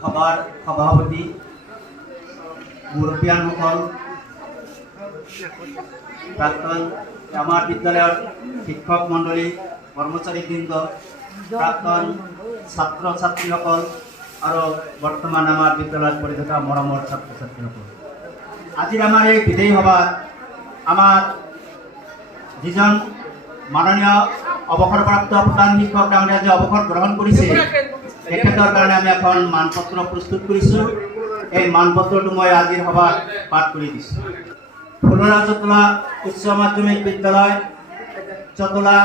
সভাৰ সভাপতি মুৰব্বিয়ানসকল, প্ৰাক্তন আমাৰ বিদ্যালয়েৰ শিক্ষক মণ্ডলী, কৰ্মচাৰীবৃন্দ, প্ৰাক্তন ছাত্ৰ ছাত্ৰীসকল আৰ বৰ্তমান আমাৰ বিদ্যালয়ত পড়ি থাকা মৰমৰ ছাত্ৰ ছাত্ৰীসকল, আজিৰ আমাৰ এই বিদায়ী সভাত আমাৰ যিজন মাননীয় অৱসৰপ্ৰাপ্ত প্ৰধান শিক্ষক ডাঙৰীয়া যে অৱসৰ গ্ৰহণ কৰিছে তেখেতৰ কাৰণে আমি এখন মানপত্ৰ প্ৰস্তুত কৰিছোঁ। এই মানপত্ৰটো মই আজিৰ সভাত পাঠ কৰি দিছোঁ। ফুলৰা চতলা উচ্চ মাধ্যমিক বিদ্যালয়, চতলা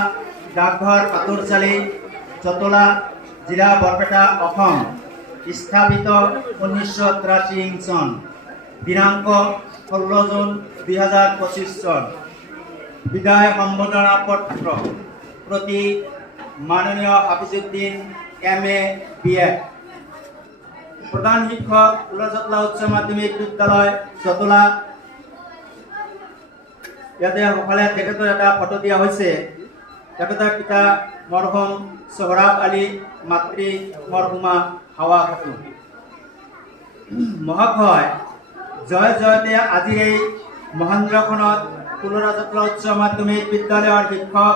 ডাকঘৰ পাতৰচালি, চতলা জিলা বৰপেটা, অসম। স্থাপিত 1983 চন, দিনাংক 16 জুন 2025 চন। বিদায় সম্বোধনা পত্ৰ প্ৰতি মাননীয় হাফিজউদ্দিন MA BA, প্ৰধান শিক্ষক ফুলচতলা উচ্চ মাধ্যমিক বিদ্যালয় চতলা। ইয়াতে সকলে তেখেতৰ এটা ফটো দিয়া হৈছে। তেখেতৰ পিতা মৰহুম সোহৰাব আলী, মাতৃ মৰহুমা হাৱা খাতুন। মহাশয়, জয় জয়তে আজিৰ এই মহেন্দ্ৰখনত ফুলচতলা উচ্চ মাধ্যমিক বিদ্যালয়ৰ শিক্ষক,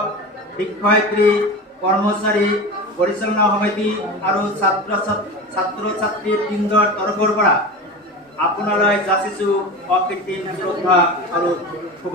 শিক্ষয়িত্ৰী, কৰ্মচাৰী, পৰিচালনা সমিতি আৰু ছাত্ৰ ছাত্ৰীৰ বৃন্দৰ তৰফৰ পৰা আপোনালৈ যাচিছোঁ অকৃত্ৰিম শ্ৰদ্ধা আৰু শুভ